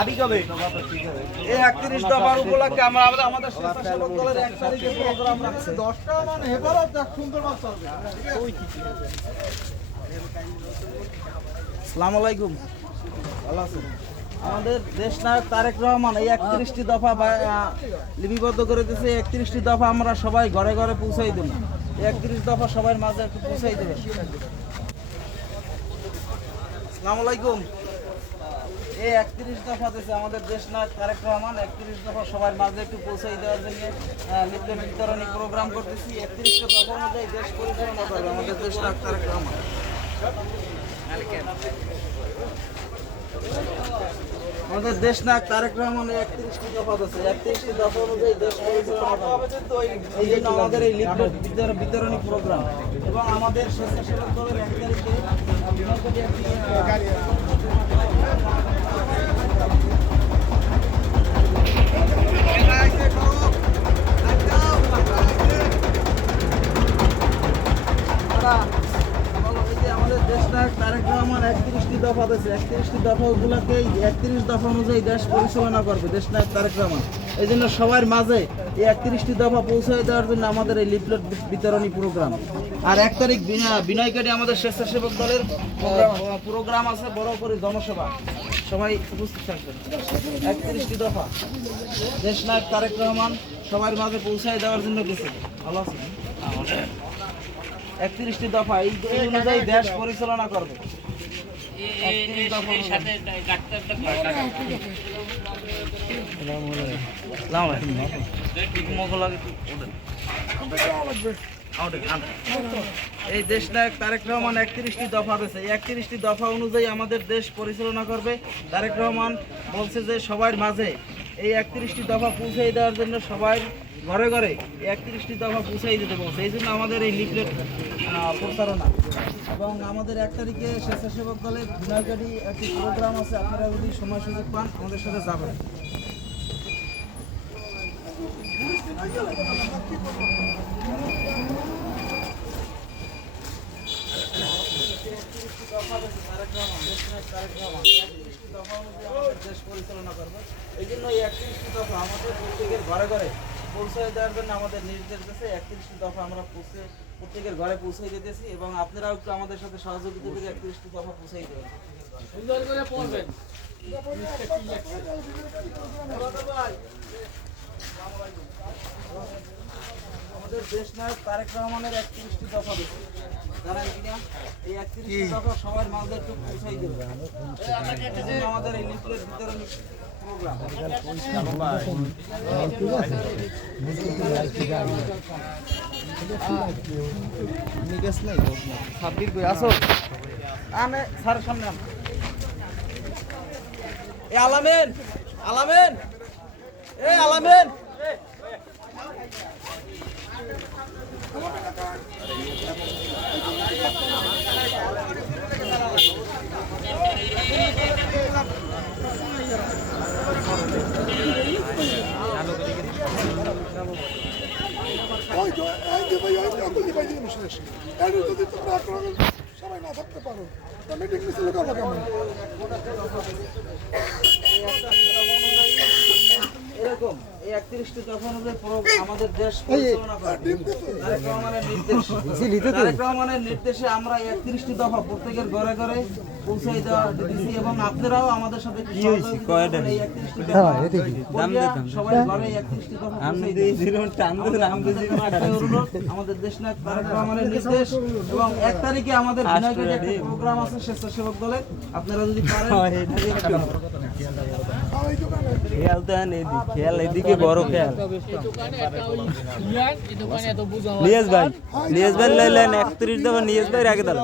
আদি কবে এই 31 দফার উপলক্ষে আমরা আমাদের স্বেচ্ছাসেবক দলের 1 তারিখে প্রোগ্রাম রাখছি 10টা মানে হেফাজত যাক সুন্দর মাছ চলবে। আসসালামু আলাইকুম, ভালো আছেন? আমাদের দেশ নায়ক তারেক রহমান এই 31টি দফা লিপিবদ্ধ করে দিয়েছে। 31টি দফা আমরা সবাই ঘরে ঘরে পৌঁছাই দেব। 31 দফা সবার মাঝে একটু পৌঁছাই দেবেন। আসসালামু আলাইকুম। এই 31 দফা দিয়েছে আমাদের দেশ নায়ক তারেক রহমান। 31 দফা সবার মাঝে একটু পৌঁছাই দেওয়ার জন্য লিফলেট বিতরণী প্রোগ্রাম করতেছি। 31টা দফা অনুযায়ী দেশ পরিচালনা করবে আমাদের দেশ নায়ক তারেক রহমান। আমাদের দেশ নায়ক তারেক রহমান 31টি দফা দিয়েছে। 31টি দফা অনুযায়ী দেশ পরিচালনা করবে। এই জন্য আমাদের এই লিফলেট বিতরণী প্রোগ্রাম এবং আমাদের স্বেচ্ছাসেবক দলের 1 তারিখে আমাদের দেশ নায়ক তারেক রহমান 31টি দফা দিয়েছে। 31টি দফা উপলক্ষে 31 দফা অনুযায়ী দেশ পরিচালনা করবে দেশ নায়ক তারেক রহমান। এই জন্য সবার মাঝে এই 31টি দফা পৌঁছে দেওয়ার জন্য আমাদের এই লিফলেট বিতরণী প্রোগ্রাম। আর 1 তারিখ বিনয়কাটি আমাদের স্বেচ্ছাসেবক দলের প্রোগ্রাম আছে, বড় করে জনসভা, সবাই উপস্থিত থাকবেন। 31টি দফা দেশ নায়ক তারেক রহমান সবার মাঝে পৌঁছায় দেওয়ার জন্য গেছে। ভালো আছে? 31টি দফা এই অনুযায়ী দেশ পরিচালনা করবে। 31 দফা এই দেশ নায়ক তারেক রহমান 31টি দফা দিয়েছে। এই 31টি দফা অনুযায়ী আমাদের দেশ পরিচালনা করবে। তারেক রহমান বলছে যে সবার মাঝে এই 31টি দফা পৌঁছে দেওয়ার জন্য সবাই ঘরে ঘরে 31টি দফা পৌঁছাই দিতে বলছে। এই জন্য আমাদের এই লিফলেট প্রচারণা এবং আমাদের 1 তারিখে স্বেচ্ছাসেবক দলের বিনয়কাটি একটি প্রোগ্রাম আছে। আপনারা যদি সময় সুযোগ পান আমাদের সাথে যাবেন। দেশ পরিচালনা করবে। এই জন্য এই 31টি দফা আমাদের প্রত্যেকের ঘরে ঘরে পৌঁছে দেওয়ার জন্য আমাদের নির্দেশ দিয়েছে। 31টি দফা আমরা প্রত্যেকের ঘরে পৌঁছে দিতেছি এবং আপনারাও একটু আমাদের সাথে সহযোগিতা করে 31টি দফা পৌঁছে দেবেন। সুন্দর করে পড়বেন। আমাদের দেশ নায়ক তারেক রহমানের 31টি দফা দিয়েছে, জানেন কিনা? এই 31টি দফা সবার মাঝে একটু পৌঁছাই দেবে। আমাদের এই লিফলেট বিতরণী প্রোগ্রাম সামনে আলামেন আলামেন আলামেন সবাই না থাকতে পারো মিটিং মিছিল করবো কেমন? এরকম এই 31টি দফা অনুযায়ী আমাদের দেশ পরিচালনা করে তারেক রহমানের নির্দেশে আমরা 31টি দফা প্রত্যেকের ঘরে ঘরে পৌঁছাই দিয়েছি এবং আপনারাও আমাদের সাথে সবাই ঘরে 31টি দফা আমাদের দেশ নায়ক তারেক রহমানের নির্দেশ এবং 1 তারিখে আমাদের বিনয়কাটি একটা প্রোগ্রাম আছে স্বেচ্ছাসেবক দলের। আপনারা যদি পারেন খেয়াল এদিকে বড় খেয়াল নিয়াজ ভাই লাইলেন 31 দফা নিয়াজ ভাই আগে দাও।